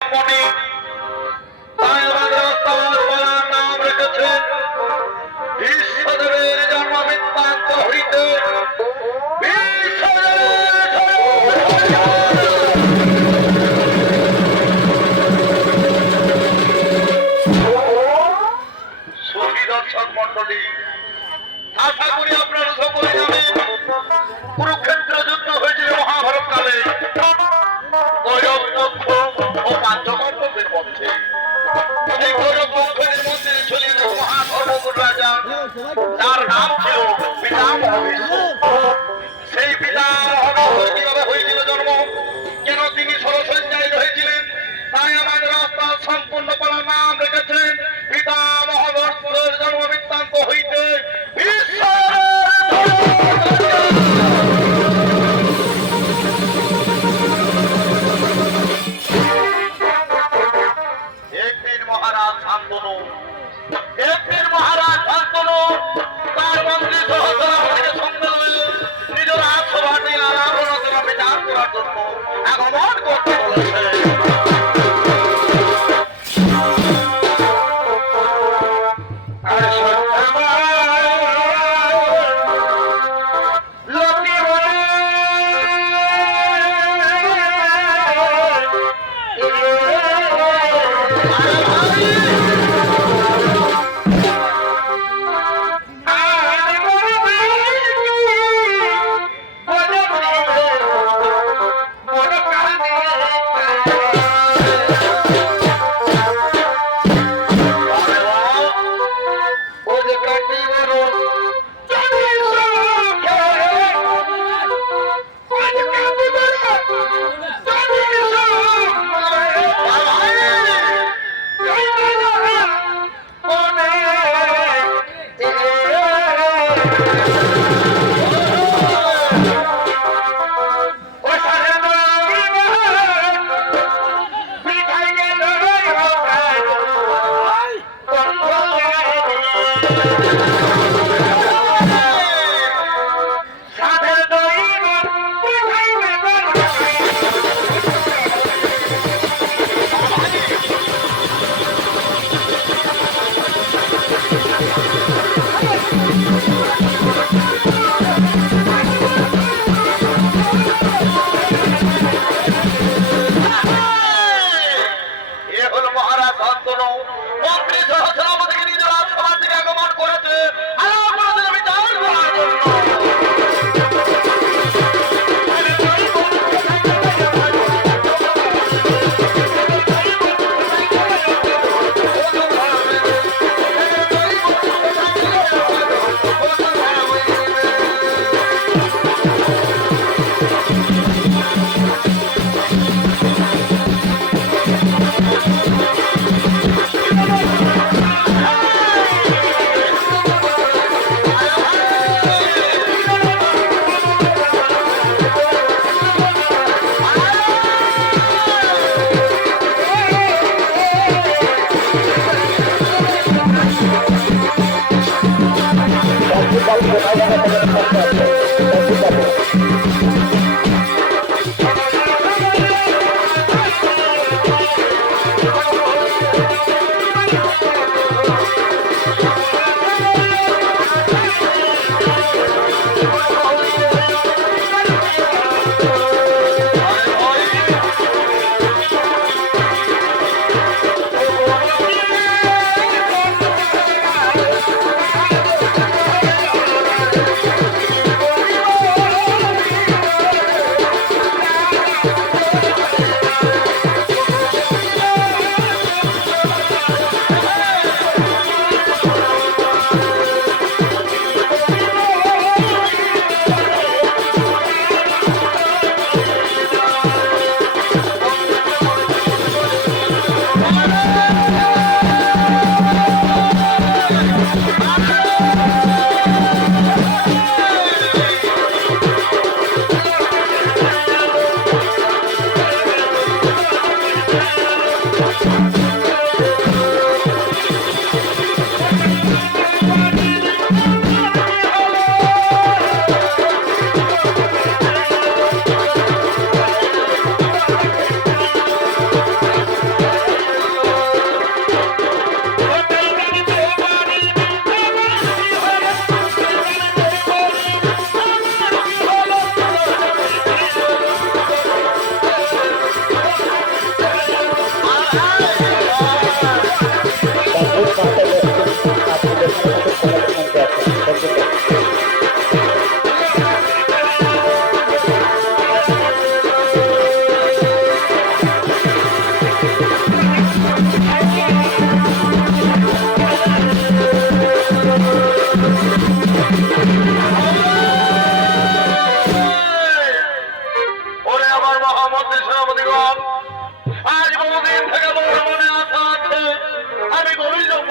মনে তাই আমাদের ওস্তাদ বলার নাম রেখেছেন বিশ্বদেবের জন্ম বৃত্তান্ত হইতে দর্শক মন্ডলী, আশা করি আপনারা সকলে জানেন কুরুক্ষেত্র যুদ্ধ হয়েছিল মহাভারত কালে কৌরব পক্ষ ও পাঞ্চপাণ্ডবের মধ্যে। সেই কৌরব পক্ষের মধ্যে ছিলেন মহাধর্মগুর রাজা, তার নাম ছিল পিতামহ ভীষ্ম। সেই পিতামহ কিভাবে হয়েছিল জন্ম, কেন তিনি ষড়সজ্জায় রয়েছিলেন, তাই আমাদের ওস্তাদ সম্পূর্ণ করার নাম রেখেছেন পিতামহ ভীষ্মের জন্ম বৃত্তান্ত হইতে একদিন মহারাজ শান্তনু তার মন্ত্রী সহস্রাবতীকে সঙ্গে লইল নিজের রাজসভাতে আলাপনা বিচার করার জন্য আগমন করতে বলেছে।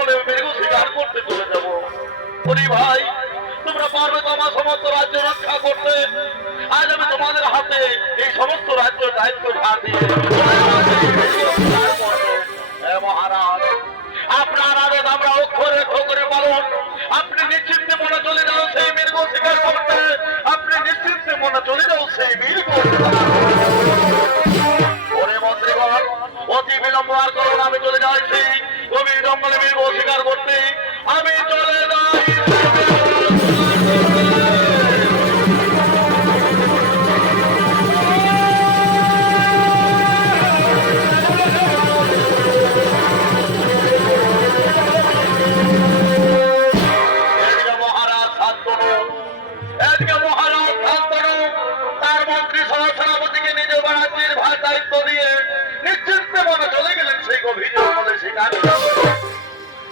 জঙ্গলে মৃগ শিকার করতে চলে যাবো। ওরে ভাই, তোমরা পারবে তো আমার সমস্ত রাজ্য রক্ষা করতে? আজ আমি তোমাদের হাতে এই সমস্ত রাজ্য দায়িত্ব ঝাড় দিয়ে মহারাজ, আপনার আদেশ আমরা অক্ষরে অক্ষরে পালন। আপনি নিশ্চিন্তে মনে চলে যাও সেই মৃগ শিকার করতে। আপনি নিশ্চিন্তে মনে চলে যাও সেই মৃগ। ওরে মন্ত্রীগণ, অতি বিলম্ব আর করুন, আমি চলে যাচ্ছি গভীর জঙ্গলে মৃগ শিকার করতে। আমি চলে যাই।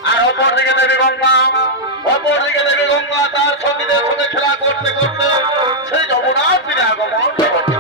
আর অপরদিকে দেবী গঙ্গা তার সঙ্গীদের সঙ্গে খেলা করতে করতে সেই যমুনার তীরে আগমন করছে।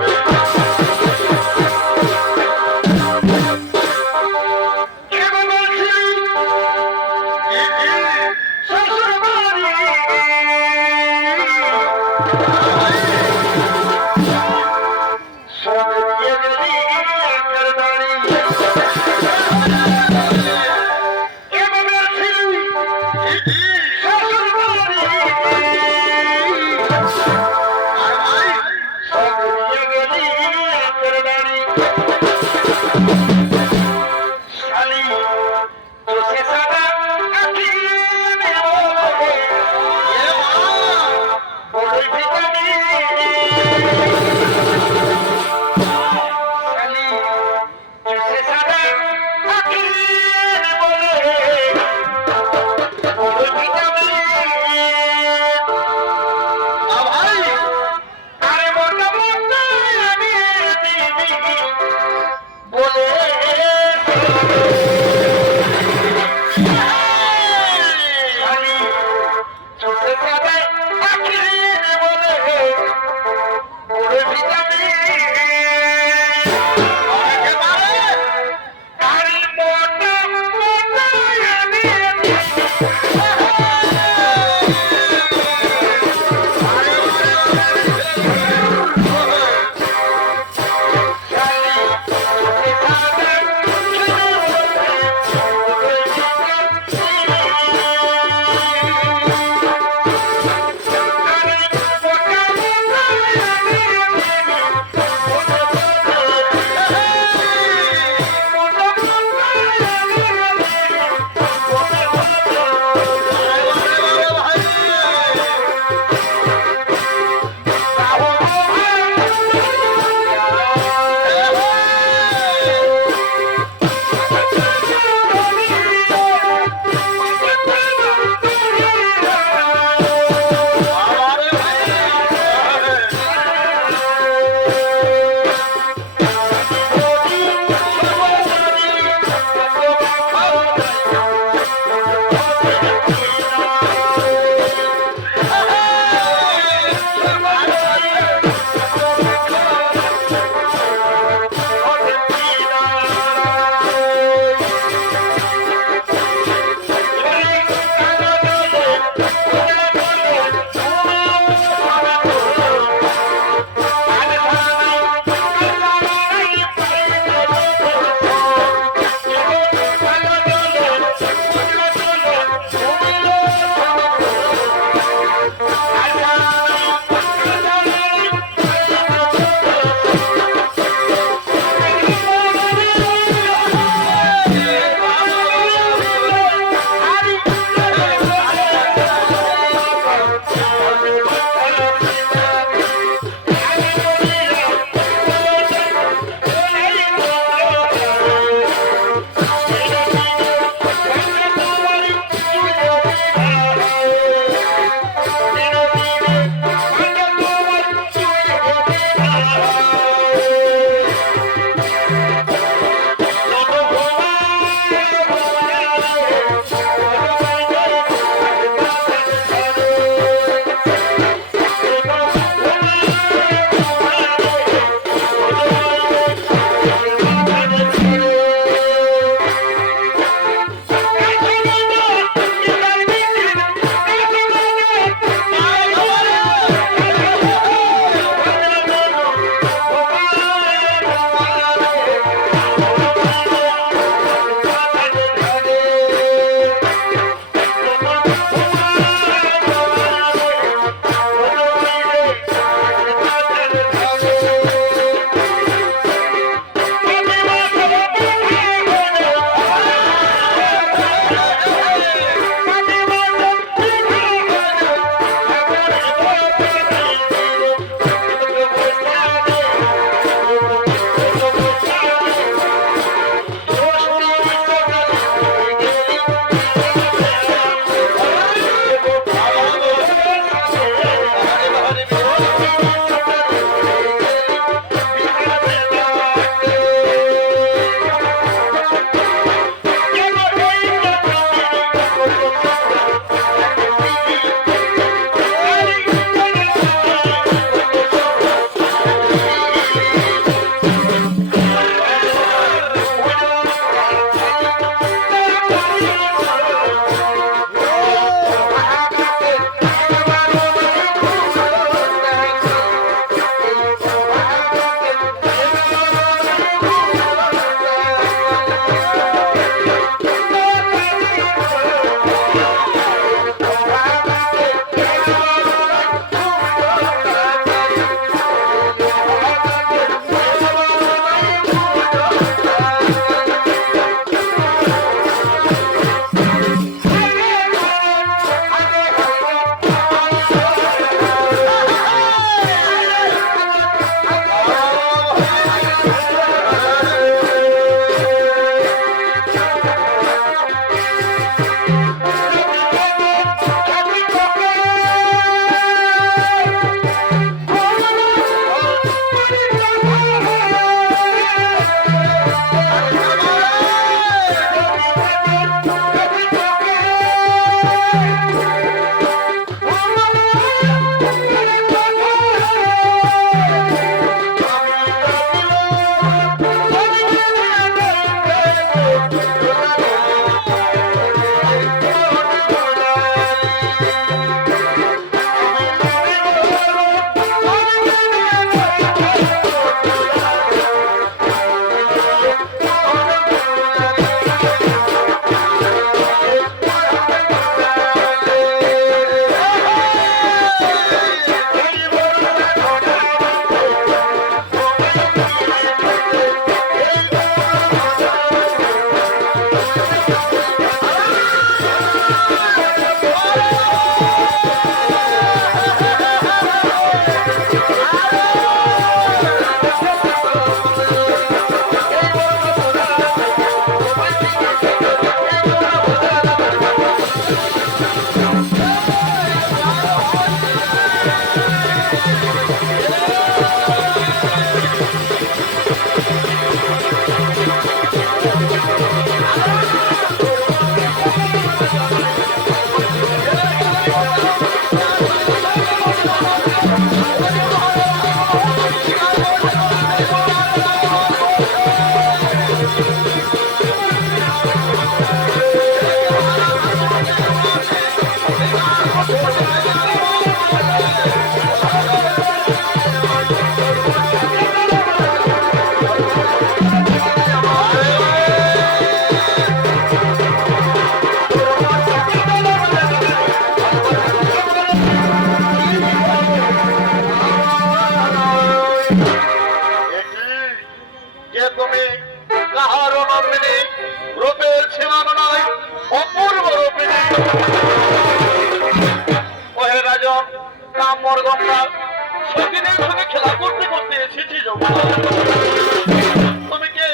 তুমি কে?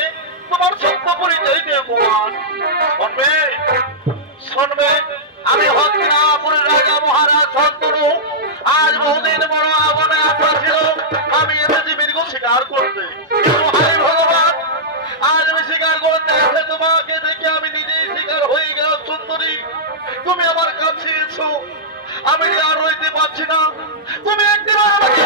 তোমার সত্য পরিচয় কে? শুনবে শুনবে, আমি হস্তিনাপুরের রাজা মহারাজ শান্তনু। আজ বহুদিন বড় আগুনে আত্মা ছিল, আমি এসেছি মৃগ শিকার করতে। কিন্তু হায় ভগবান, আজ আমি শিকার করতে এসে তোমাকে দেখে আমি নিজেই শিকার হয়ে গেলাম। সুন্দরী, তুমি আমার কাছে এসো, আমি আর রইতে পারছি না, তুমি একবার আমাকে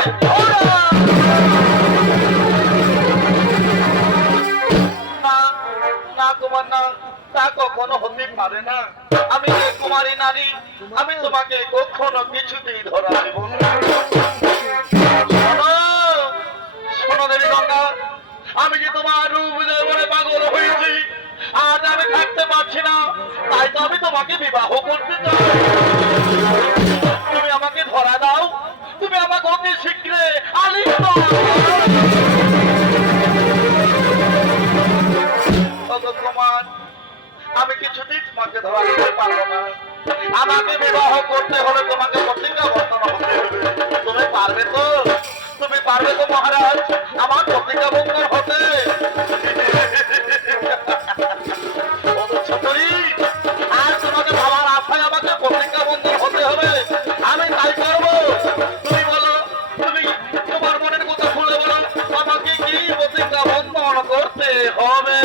না তোমার না, তা কখনো হতে পারে না। আমি যে কুমারী নারী, আমি তোমাকে কখনো কিছুতেই ধরা দেব না। শোনো দেবী গঙ্গা, আমি যে তোমার রূপ বলে পাগল হয়েছি, আজ আমি থাকতে পারছি না, তাই তো আমি তোমাকে বিবাহ করতে চাই। তুমি আমাকে ধরা দাও, তুমি আমাকে অতি শীঘ্রে আলিঙ্গন কুমার। আমি কিছুতেই তোমাকে ধরা দিতে পারবো না, আমাকে বিবাহ করতে হলে তোমাকে প্রতিজ্ঞাবদ্ধ হতে হবে। তুমি পারবে তো? তুমি পারবে তো মহারাজ আমার প্রতিজ্ঞাবদ্ধ হতে? আর তোমাকে বাবার আশায় আমাকে প্রতিজ্ঞাবদ্ধ হতে হবে, আমি তাই করবো। তুমি বলো, তুমি তোমার মনের কথা খুলে বলো, আমাকে কি প্রতিজ্ঞাবদ্ধ করতে হবে?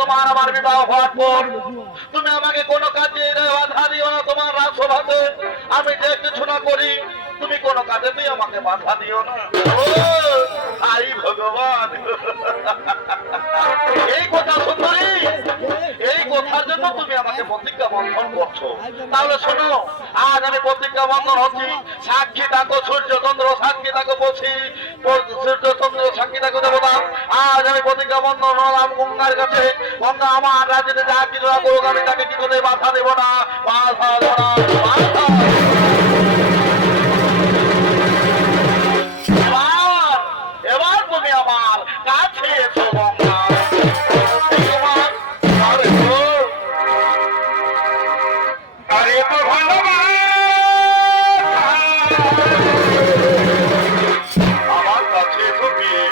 তোমার আমার বিবাহ হওয়ার পর তুমি আমাকে কোনো কাজে বাধা দিও না। তোমার রাজসভাতে আমি যে কিছু না করি, তুমি কোনো কাজেতেই আমাকে বাধা দিও না। আই ভগবান, এই কথা সুন্দরী, এই কথার জন্য তুমি আমাকে প্রতিজ্ঞা বন্ধন করছো। তাহলে শোনো, আজ আমি প্রতিজ্ঞা বন্ধন হচ্ছি। সাক্ষী থাকো সূর্যচন্দ্র, সাক্ষী থাকো বসি, সূর্যচন্দ্র সাক্ষী থাকো দেবতা। আজ আমি প্রতিজ্ঞা বন্ধন হলাম গঙ্গার কাছে। গঙ্গা আমার রাজ্যে যা কিছু করুক, আমি তাকে কিছুতে বাধা দেব না, বাধা দেব না, বাধা। এবার তুমি আমার কাছে এসো গঙ্গা। আমার কাছে এসো বিয়ে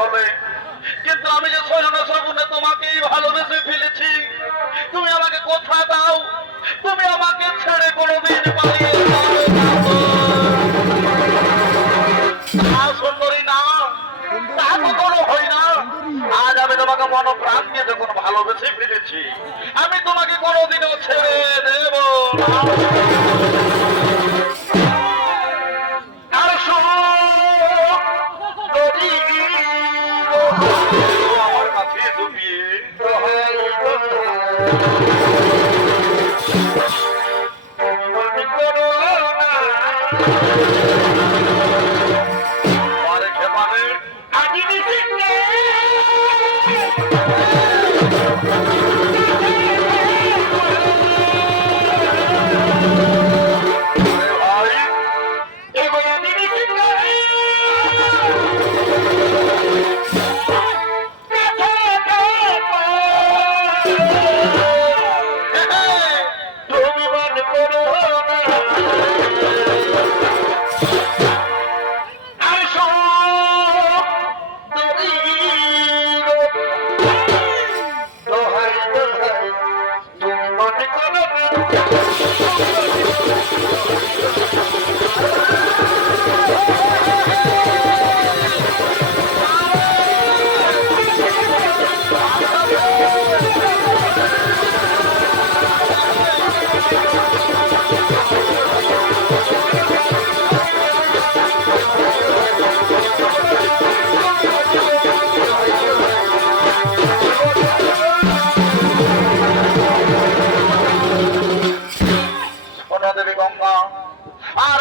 হবে, কিন্তু আমি যে সজনে সগুনে তোমাকেই ভালোবেসে ফেলেছি। তুমি আমাকে কথা দাও, তুমি আমাকে ছেড়ে কোনোদিন পালিয়ে সুন্দরী না, তা কখনো হয় না। আজ আমি তোমাকে মন প্রাণ দিয়ে যখন ভালোবেসে ফেলেছি, আমি তোমাকে কোনোদিনও ছেড়ে দেব না। আমার কাছে ডুবিয়ে করো না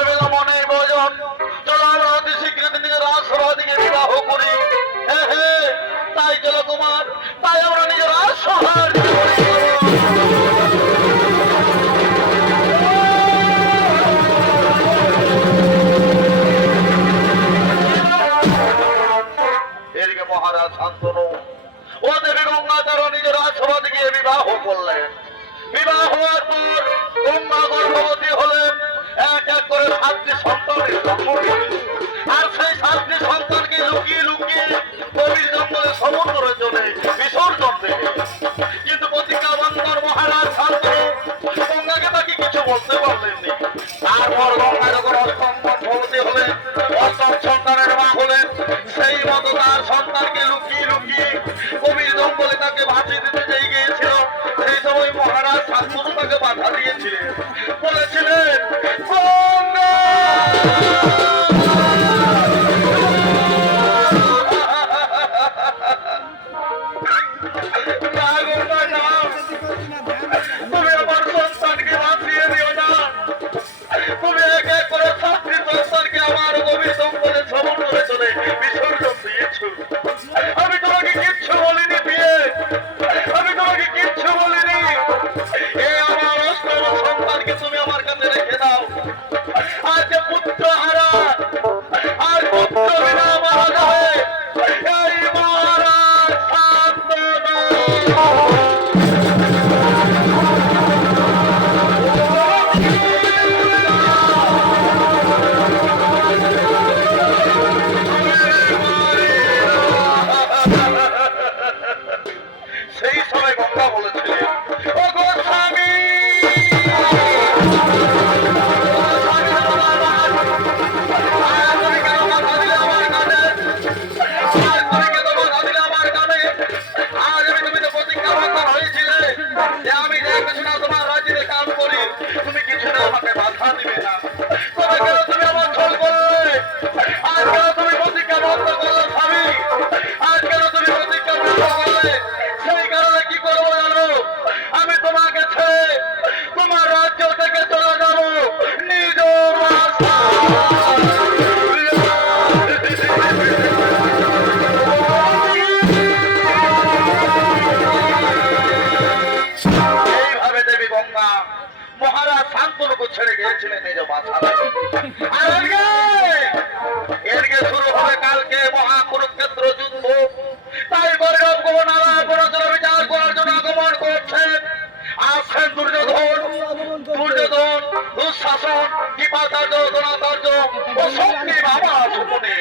বেলা মনে ভজন চলার অতি স্বীকৃতি নিজের রাজসভা দিকে বিবাহ করি। হ্যাঁ হ্যাঁ, তাই চলো তোমার, তাই আমরা নিজের রাজসভার দিকে এদিকে মহারাজ শান্তনু ও দেবী গঙ্গা তারা নিজের রাজসভা দিকে বিবাহ করলেন। বিবাহ হওয়ার পর গঙ্গা গর্ভবতী হলেন। এক এক করে 7টি সন্তানের জন্ম দিলেন। আর সেই 7টি সন্তানকে লুকিয়ে লুকিয়ে গভীর জঙ্গলে সমুদ্রে চলে বিসর্জন দিলেন। কিন্তু প্রতিজ্ঞাবন্ধর মহারাজ শান্তনু গঙ্গাকে তাকে কিছু বলতে পারলেননি। তারপর গঙ্গা যখন 8ম গর্ভবতী হলেন, 8ম সন্তানের মা হলেন, সেই মতো তার সন্তানকে লুকিয়ে লুকিয়ে গভীর জঙ্গলে তাকে ভাসিয়ে দিতে যেই গিয়েছিল, সেই সময় মহারাজ শান্তনু তাকে বাধা দিয়েছিলেন, বলেছিলেন গঙ্গা তুমি আমার সন্তানকে বাঁচিয়ে দিও না। তুমি এক এক করে 7টি সন্তানকে আমার গভীর জঙ্গলে সমুদ্রে চলে বিসর্জন দিয়েছ। আমি তোমাকে কিচ্ছু বলিনি বিয়ে, আমি তোমাকে কিচ্ছু বলিনি। এই আমার 8ম সন্তানকে তুমি আমার কাছে রেখে দাও। আজ পুত্র হারা, আর পুত্র বিনা মারা যাবে এই মহারাজ শান্তনু। সেই সময় গঙ্গা বলেছিলেন, ও গো স্বামী, তুমি কেন বাধা দিলে আমার কানে? তুমি কেন বাধা দিলে আমার কানে? আজ আমি তুমি তো প্রতিজ্ঞাবদ্ধ হয়েছিলে যে আমি যে কিছু না তোমার রাজ্যে কাজ করি, তুমি কিছু না আমাকে বাধা দিবে না। তবে কেন তুমি আমার ছল করলে? আজ কেন তুমি প্রতিজ্ঞাবদ্ধ করলে স্বামী? আজ কেন তুমি প্রতিজ্ঞাবদ্ধ করলে? সেই কারণে কি করবো জানো? আমি তোমাকে ছেড়ে তোমার রাজ্য থেকে চলে যাবো নিজ এইভাবে দেবী গঙ্গা মহারাজ শান্তনুকে ছেড়ে গিয়েছিলেন নিজ বাসায়। আর এদিকে শুরু হবে কালকে মহা কুরুক্ষেত্র যুদ্ধ। তাই গৌরব গোনারা বড়জোর বিচার করার জন্য আগমন করছেন। আসছেন দুর্যোধন, দুঃশাসন, কৃপাচার্য, দ্রোণাচার্য ও শক্তি বাবা সুমনে।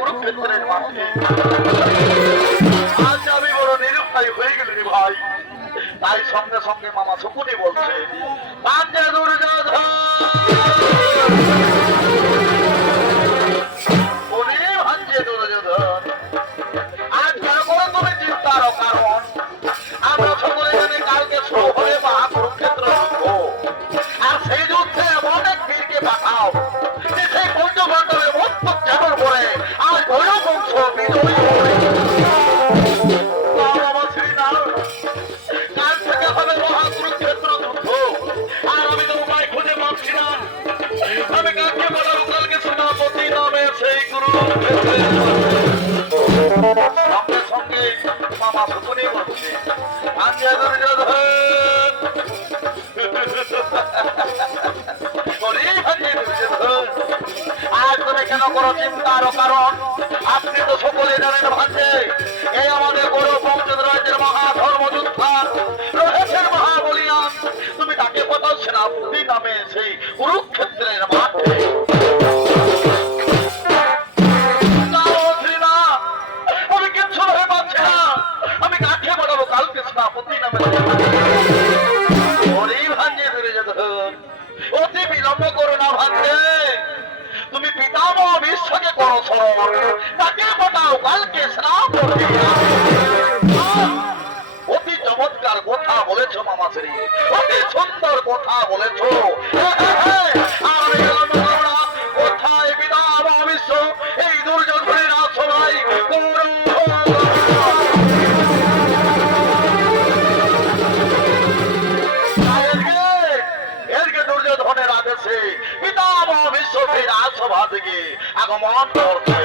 কুরুক্ষেত্রের মাঠে। আজ আমি বড় নিরুপায় হয়ে গেল রে ভাই। তাই সঙ্গে সঙ্গে মামা শকুনি বলছে, পাঞ্জে দুর্যোধন ভাঞ্জে দুর্যোধন, আজ কেন করে তুমি চিন্তার কারণ? আমরা সকলে জানি কালকে শুরু হবে মহাকুরুক্ষেত্র যুদ্ধ। আর সেই যুদ্ধে এমন এক বীরকে পাঠাও যে সেই পঞ্চপাণ্ডবের মস্তক যেমন করে আজ ভৈরব বংশ বিজয়ী হবে। বাবা শ্রীনাথ, কাল থেকে হবে মহাকুরুক্ষেত্র যুদ্ধ। আর আমি তো উপায় খুঁজে পাচ্ছি না। আমি কাকে বলার কালকে সেনাপতি নামে সেই কুরুক্ষেত্রের সঙ্গে সঙ্গে মামা শকুনি বলছে, পাঞ্জে দুর্যোধন আজ তুমি কেন করো চিন্তার কারণ? আপনি তো সকলে জানেন ভাঞ্জে এই আমাদের গৌরব বংশধর রাজ্যের মহাধর্মযোদ্ধা রয়েছেন মহাবলিয়ান। তুমি তাকে পাঠাও সেনাপতি নামে সেই কুরুক্ষেত্রের মাঠে। আমি কিচ্ছু ভেবে পাচ্ছি না। আমি কাকে পাঠাবো কালকে সেনাপতি নামে? ভাঞ্জে দুর্যোধন, অতি বিলম্ব করো না ভাঞ্জে। তুমি পিতামহ বিশ্বকে করো স্মরণ, তাকে পাঠাও কালকে সেনাপতি। অতি চমৎকার কথা বলেছ মামাশ্রী, অতি সুন্দর কথা বলেছ। আর আমি বিলম্ব করো না। কোথায় পিতামহ বিশ্ব? এই দুর্যোধনের আশ্রয় দুর্যোধনের আদেশে পিতামহ বিশ্ব সেই রাজসভা থেকে আগমন করছে।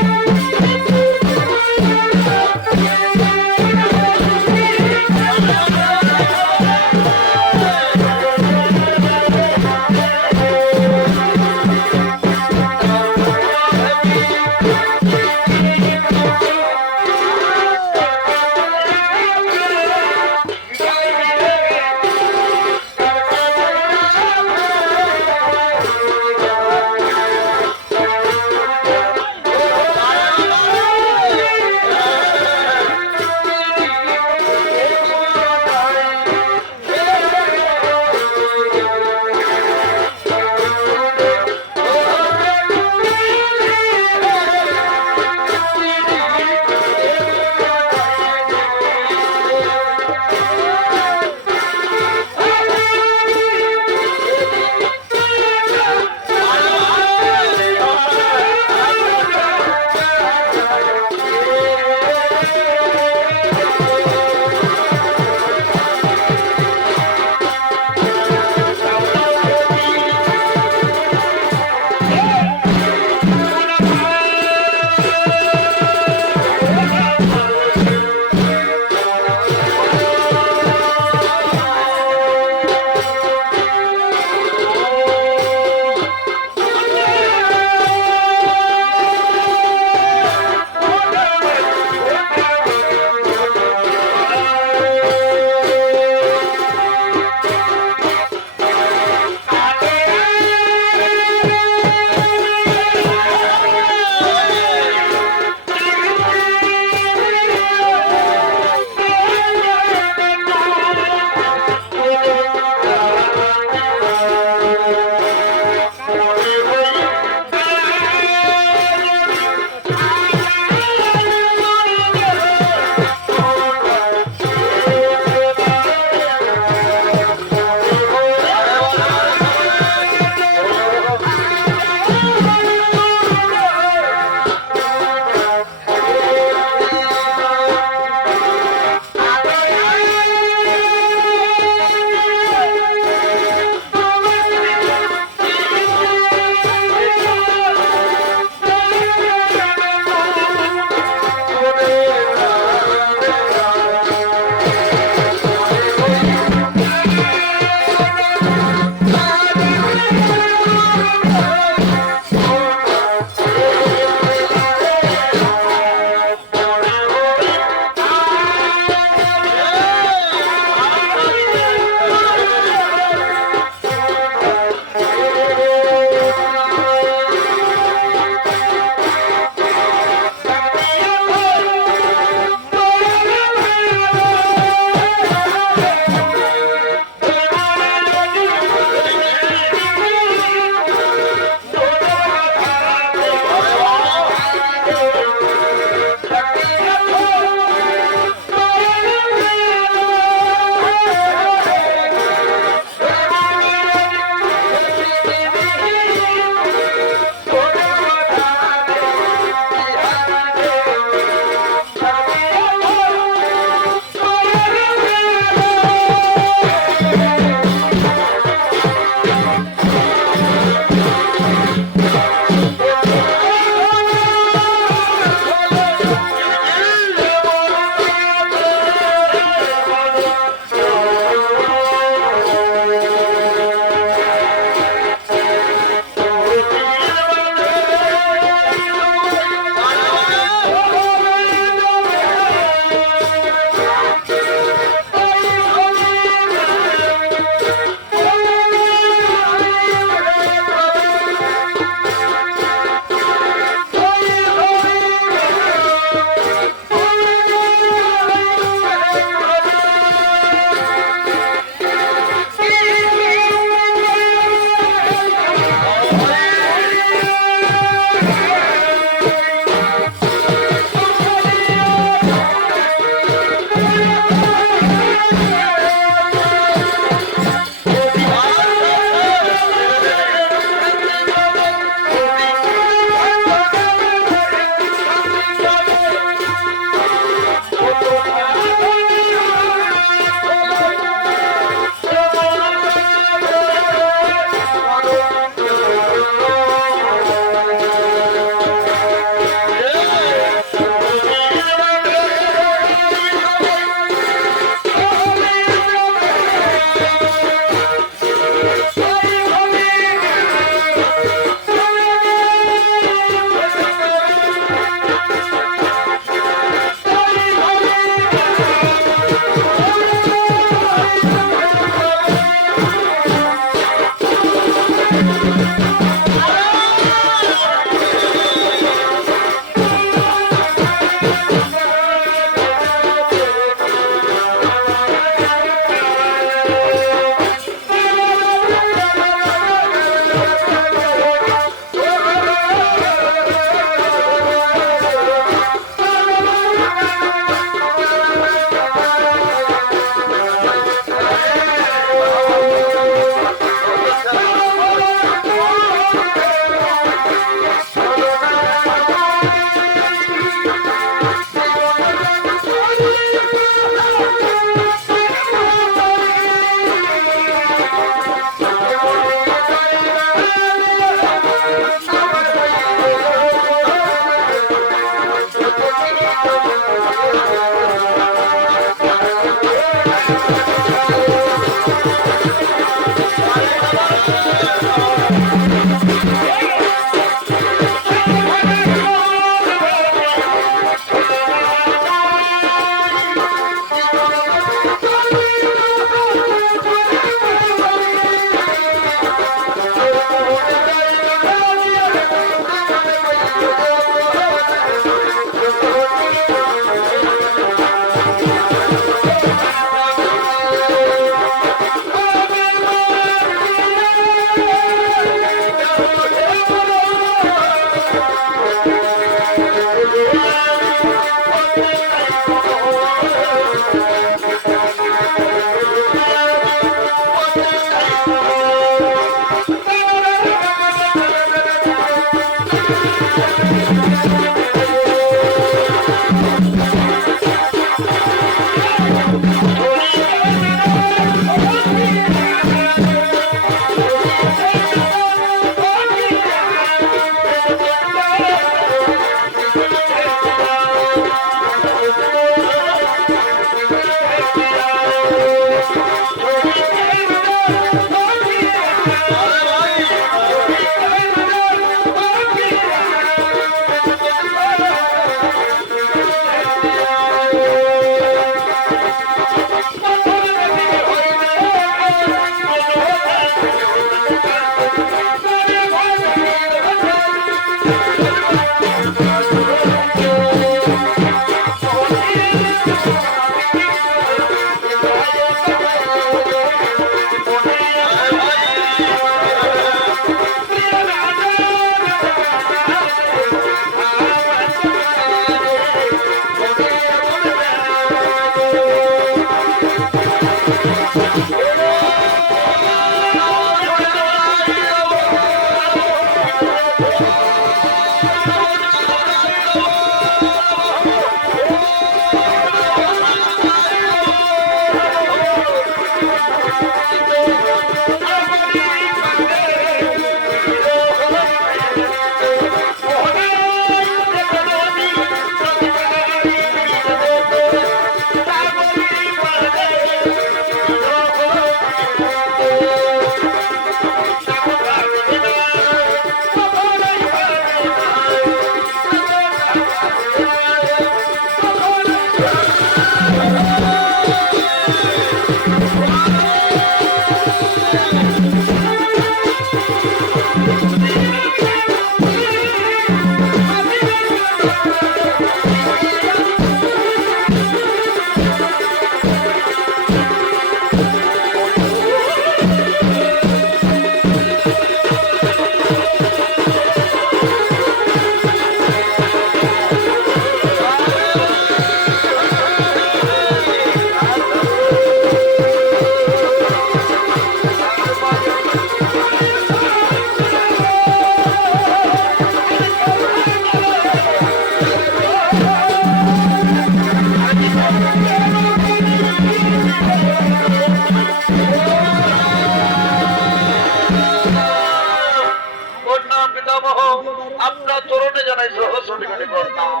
আপনার চরণে জানাই সহস্রটি করতাম।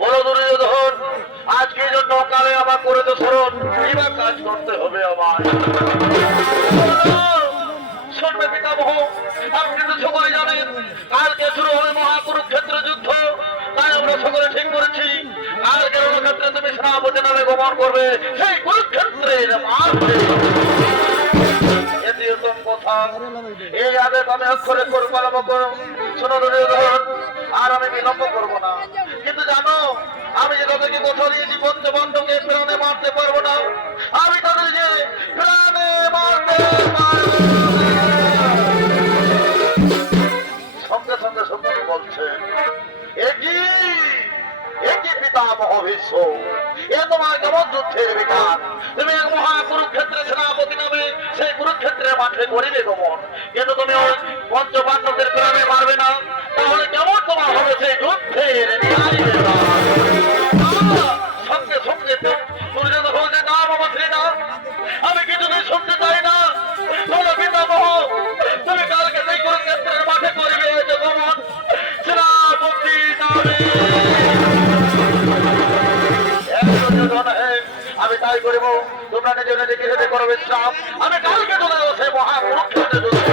বড় দুর্যোধন, আজকে জন্য কালে আবার করে তো স্মরণ, এবার কাজ করতে হবে আমার। শুনবে পিতামহ, আপনি তো সকলে জানেন কালকে শুরু হবে মহাকুরুক্ষেত্র যুদ্ধ। তাই আমরা সকলে ঠিক করেছি কালকে রণক্ষেত্রে তুমি সেনাপতি নামে গমন করবে সেই কুরুক্ষেত্রের মাঠে। কথা এই আদেশ আমি অক্ষরে পালন করো। শোনো দুর্যোধন, আর আমি বিলম্ব করবো না। কিন্তু জানো, আমি যে তাদেরকে কথা দিয়েছি পঞ্চপাণ্ডবকে প্রাণে মারতে পারবো না। আমি তাদেরকে প্রাণে মারতে পারবো। সঙ্গে সঙ্গে সঙ্গে বলছেন, একই পিতামহ ভীষ্ম, এ তোমার কেমন যুদ্ধের বিধান? তুমি এক মহাকুরুক্ষেত্রে সেনাপতি নামে সেই কুরুক্ষেত্রের মাঠে করিবে গমন, কিন্তু তুমি ওই পঞ্চপাণ্ডবদের প্রাণে মারবে না। তাহলে কেমন তোমার হবে সেই যুদ্ধের সঙ্গে সঙ্গে দুর্যোধন বলছে, না বাবা শ্রীনা, আমি কিছুতেই শুনতে চাই না। বলো পিতামহ, তুমি কালকে সেই কুরুক্ষেত্রের মাঠে করিবে যে গমন সেনাপতি নামে। আমি তাই করিব, তোমরা নিজে নিজে গৃহে করো বিশ্রাম। আমি কালকে চলে যাবো সেই মহাকুরুক্ষেত্রে যুদ্ধে।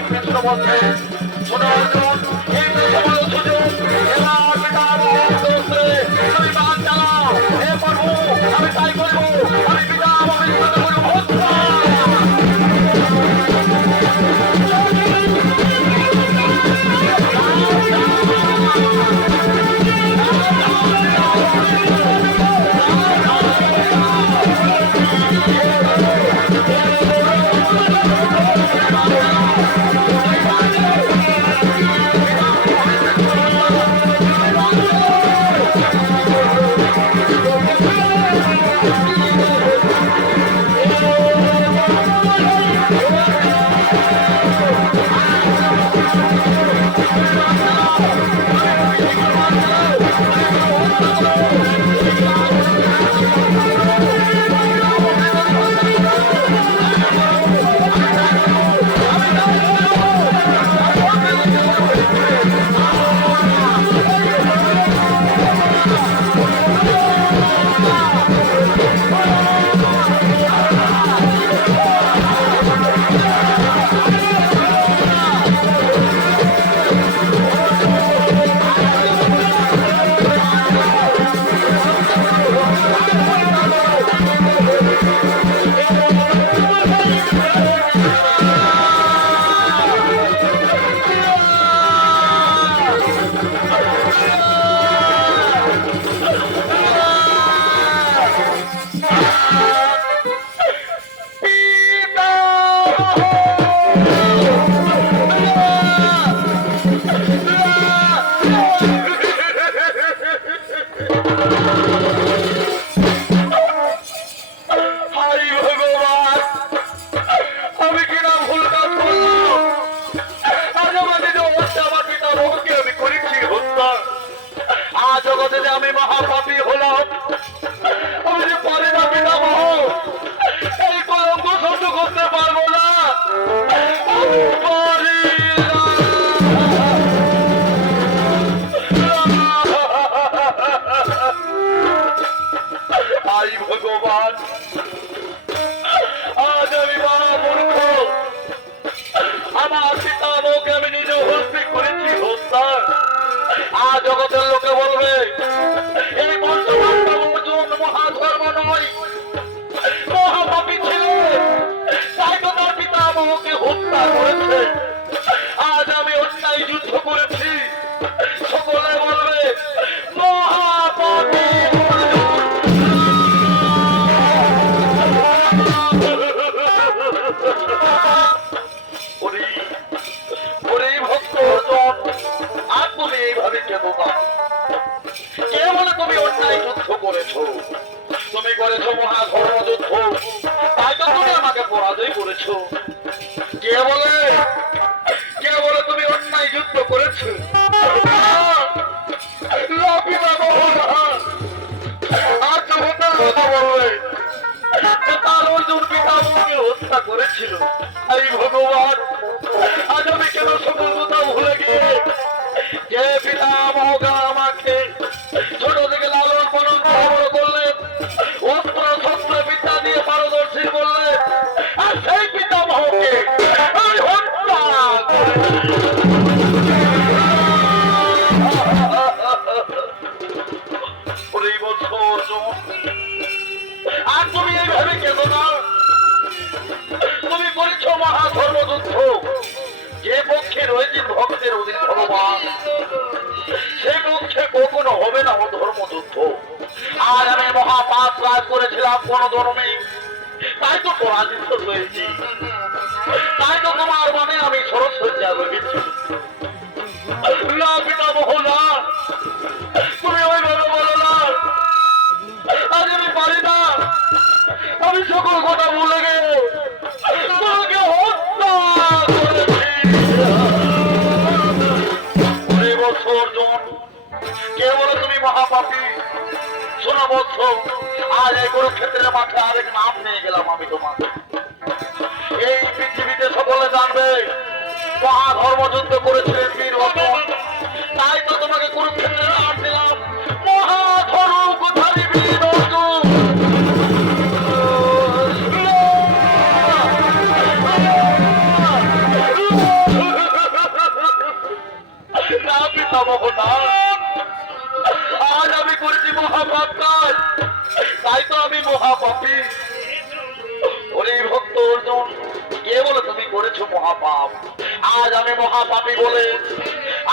শ্রী কৃষ্ণ বলছে, শোনো অর্জুন, এই তো সময় সুযোগ, এবার পিতামহ দোষে তুমি বাদ চালাও। হে প্রভু, আমি তাই করবো, আমি পিতামহ বিষ্ণুকে বলবো হত্যা। আমি মহাপাপী হলাম, আমি যে পারি না পিতামহ, এই কলঙ্ক সহ্য করতে পারবো না, আমি পারি না। আই ভগবান, আজ আমি মহামূর্খ, আমার পিতামহকে আমি নিজে হস্তে করেছি হত্যা। আজ জগতের লোকে বলবে এই মহাধর্ম নয়, মহাপাপী ছিল, তাই তো তার পিতামহকে হত্যা করেছে। আজ আমি অন্যায় যুদ্ধ করেছি, সকলে বলবে মহাপাপী। ভক্ত অর্জুন, আর তুমি এইভাবে কেন না? কে বলে তুমি অন্যায় যুদ্ধ করেছো? তুমি করেছো মহাধর্ম যুদ্ধ, তাই তো তুমি আমাকে পরাজয় করেছো। কে বলে তুমি অন্যায় যুদ্ধ করেছো? আর জগতের কথা বলবে তার অর্জুন পিতামহকে হত্যা করেছিল। এই ভগবান, আজ আমি কেন সকল কথা ভুলে গিয়ে যে পিতামহকে আমাকে ছোট থেকে লালন পালন বড় করলেন, অস্ত্র শস্ত্র বিদ্যা দিয়ে পারদর্শী করলেন, আর সেই পিতামহকে আমি হত্যা আর তুমি এইভাবে কেন না? তুমি করেছ মহাধর্মযুদ্ধ, যে পক্ষে রয়েছে ভক্তের অধীন ভগবান, সে পক্ষে কখনো হবে না ধর্মযুদ্ধ। আর আমি মহাপাপ কাজ করেছিলাম কোন ধর্মে, তাই তো পরাজিত হয়েছি, তাই তো তোমার মনে আমি সরস্বতী রয়েছি। পিতামহ না, তুমি ওইভাবে বলো না, আজ আমি পারি না, আমি সকল কথা ভুলে গিয়ে তোমাকে হত্যা করেছি। অর্জুন, কে বলে তুমি মহাপাপী? শোনো বৎস, আজ এই কুরুক্ষেত্রের মাঠে আরেক নাম নিয়ে গেলাম আমি তোমাকে। এই পৃথিবীতে সকলে জানবে মহাধর্মযুদ্ধ করেছিলেন বীর অর্জুন, তাই তো তোমাকে কুরুক্ষেত্রে নাম দিলাম মহাধর্মধারী বীর অর্জুন। না, আজ আমি করেছি মহাপাপ কাজ, তাই তো আমি মহাপাপী। ওরে ভক্ত অর্জুন, কে বলে তুমি করেছো মহাপাপ? আজ আমি মহাপাপী বলে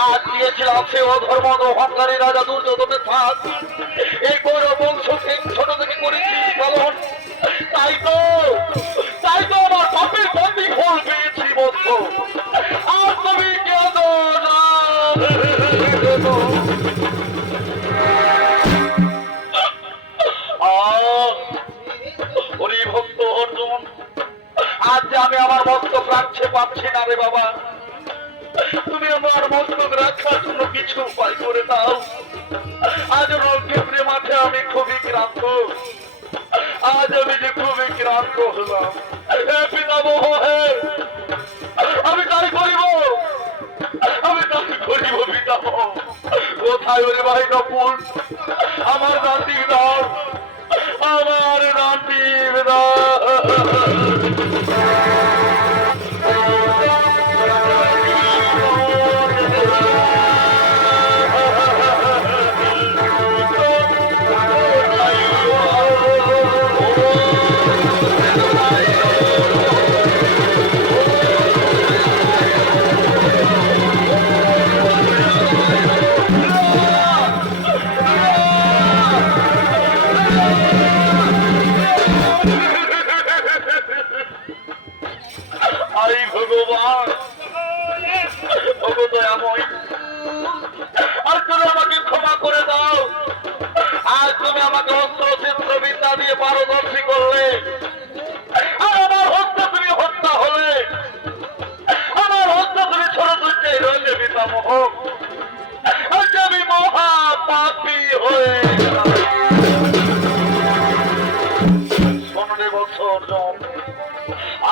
আজ দিয়েছিলাম সে অধর্ম অহংকারী রাজা দুর্যোধনের থাক। এই গৌরব বংশকে ছোট থেকে করেছি পালন, তাই তো আমার পাপের বন্দি ফল পেয়েছি বন্ধ। আর তুমি কেন না হরি ভক্ত অর্জুন, আজ যে আমি আমার মস্তক রাখছে পাচ্ছি না রে বাবা, তুমি আমার মস্তক রাখার জন্য কিছু উপায় করে দাও। আজ রণক্ষেত্রে মাঠে আমি খুবই ক্লান্ত, আজ আমি যে খুবই ক্লান্ত হলাম। হে পিতামহ, হে আমি তাই করিব, আমি তাই করিব পিতামহ। কোথায় ওরে ভাই নকুল, আমার নাতি দাও, আমার নাতি দাও। পারদর্শী করলে আমার হত্যা তুমি হত্যা হলে, আমার হত্যা তুমি ছোট তুলতে রইলে পিতামহ। আজ আমি মহাপাপী হয়ে শোনে বছর,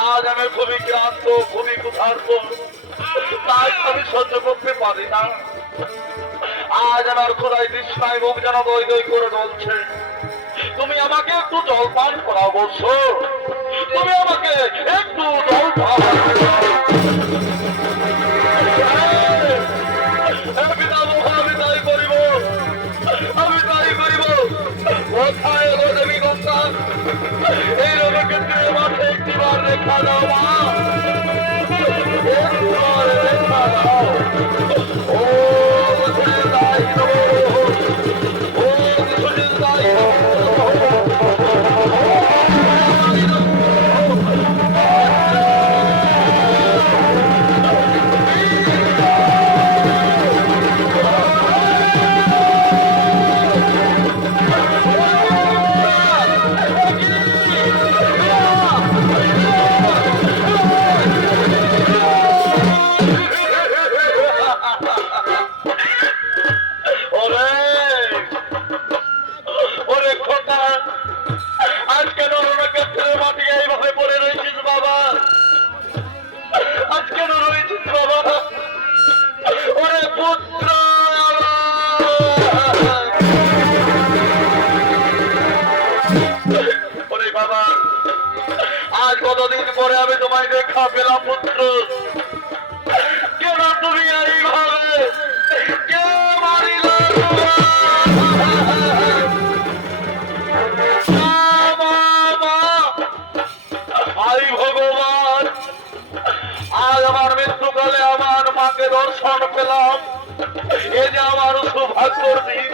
আজ আমি খুবই ক্লান্ত, খুবই ক্ষুধার্ত, তাই আমি সহ্য করতে পারি না। আজ আমার ক্ষুধায় তৃষ্ণায় মুখ যেন দই দই করে জ্বলছে। তুমি আমাকে একটু জল পান করাও বলছ, তুমি আমাকে একটু জল পান। আমি তাই করিব, আমি তাই করিব। কোথায় এলো দেবী গঙ্গা, এই রণক্ষেত্রে মাঠে একটিবার রেখা দাও মা, একটিবার রেখা দাও। ও তাই কতদিন পরে আমি তোমায় দেখা পেলাম পুত্র। কেন তুমি এইভাবে কে মারিল? আই ভগবান, আজ আমার মৃত্যুকালে আমার মাকে দর্শন পেলাম, এ যে আমার সৌভাগ্যর দিন।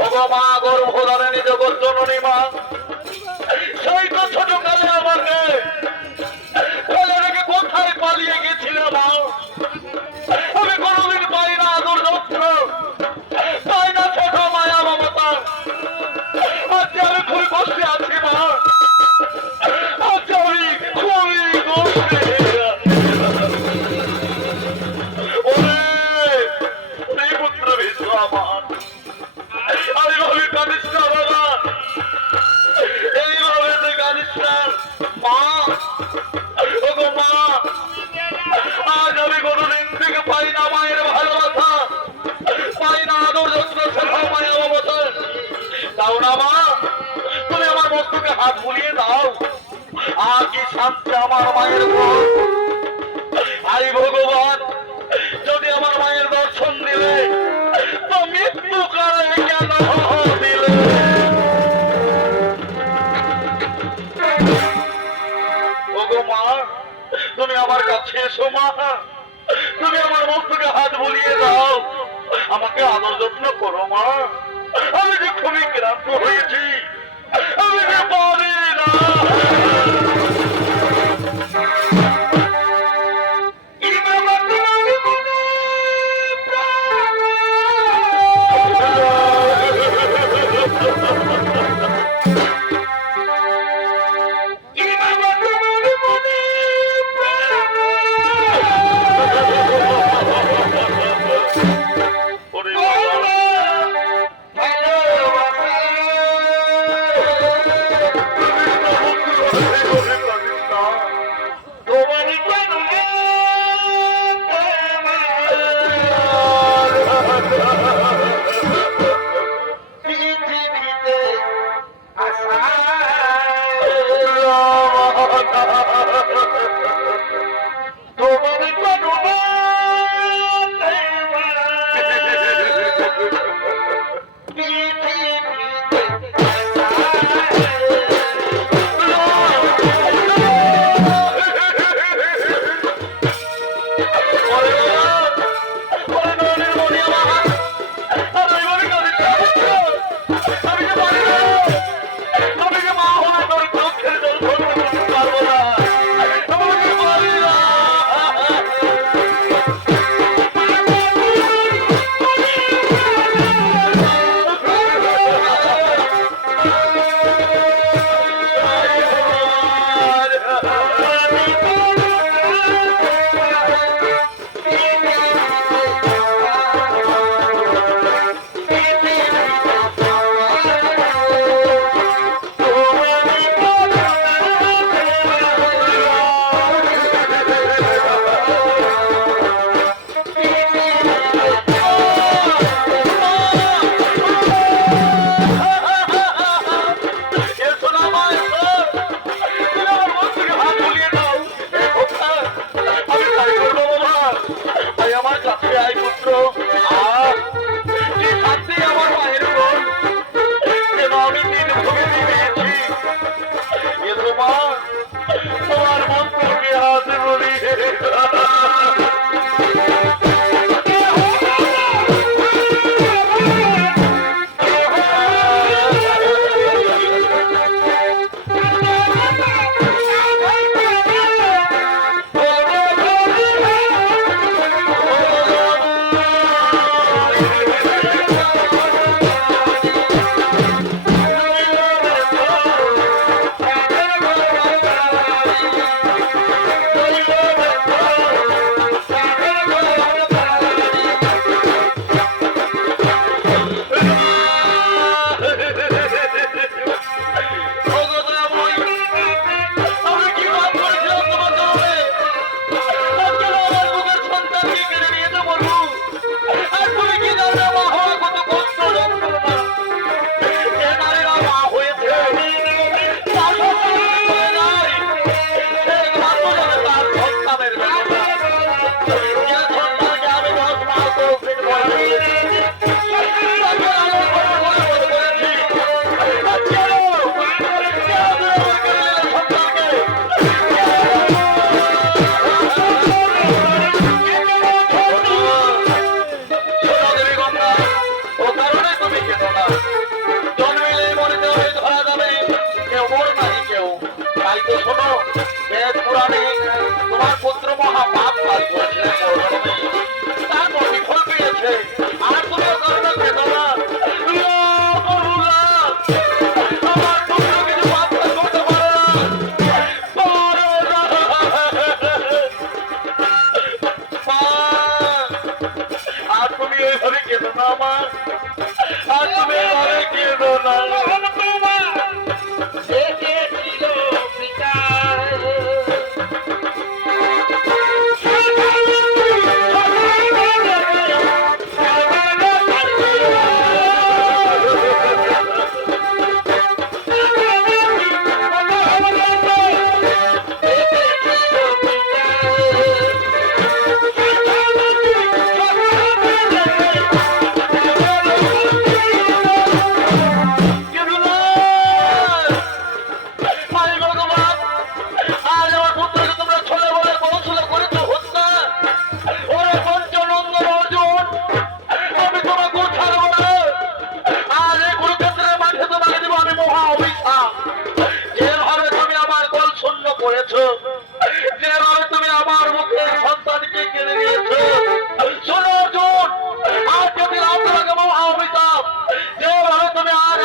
ও মা, গর্ভধারিণী জগৎ জননী মা, সেই তো ছোটকালে আমাকে রেখে কোথায় পালিয়ে গেছিলাম। আমি কোনোদিন পাই না আদর যত্ন, পাই না ছোট মায়া মমতা। আজ আমি খুবই কষ্টে আছি মা, আজ আমি খুবই কষ্টে। ওরে পুত্র ভীষ্ম আমার, আমি ভাবি কাঁদিস না বাবা, এইভাবে তুই কাঁদিস না মা। ওগো মা, আজ আমি কোনোদিন থেকে পাই না মায়ের ভালোবাসা, পাই না আদর যত্ন, শেখা মায়া মমতা। দাও না মা, তুমি আমার মস্তকে হাত বুলিয়ে দাও, আর কি শান্তি আমার মায়ের ঘর। আই ভগবান, যদি আমার মায়ের দর্শন দিলে মৃত্যুকালে কেন দিলে? ওগো মা, তুমি আমার কাছে এসো মা, তুমি আমার মস্তকে হাত বুলিয়ে দাও, আমাকে আদর যত্ন করো মা। আমি যে খুবই ক্লান্ত হয়েছি, আমি যে পারি না।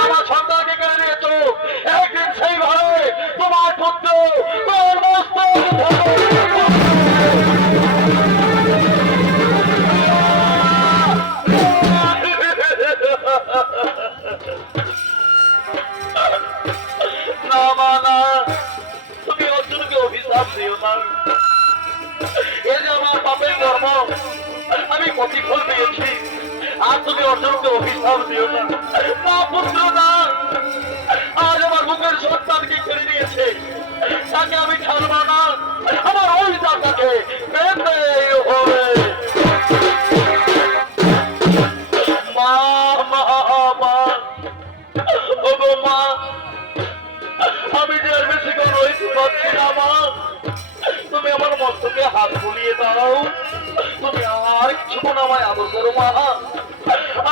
আমার সন্তানকে কেড়ে নিয়েছো, একদিন সেইভাবে তোমার পুত্র তোমার মস্তক না মা না, তুমি অর্জুনকে অভিশাপ দিও না। এই যে আমার পাপের কর্ম, আমি প্রতিফল পেয়েছি, আর তুমি অর্জুনকে অভিশাপ দিও না। না পুত্র না, আজ আমার বুকের সন্তানকে কেড়ে নিয়েছে, তাকে আমি ছাড়ব না, আমার ওই দাদাকে পেতে হবে। মা মা মা, ওগো মা, আমি যে আর বেশি কোনো হইতে পারছি না মা, তুমি আমার মস্তকে হাত বুলিয়ে দাও, তুমি আর কিছু না আমায় আদর করো মা,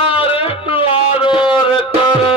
আর একটু আদর করো।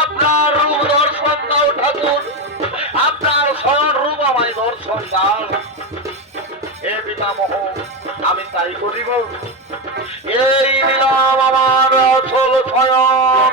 আপনার রূপ দর্শন দাও ঠাকুর, আপনার স্মরণ রূপ আমায় দর্শন দাও। হে পিতামহ, আমি তাই করিব। এই দিলাম আমার আসল স্বয়ং।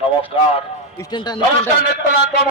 নমস্কার স্ট্যান্ডটা নমস্কার নেত্রনাথ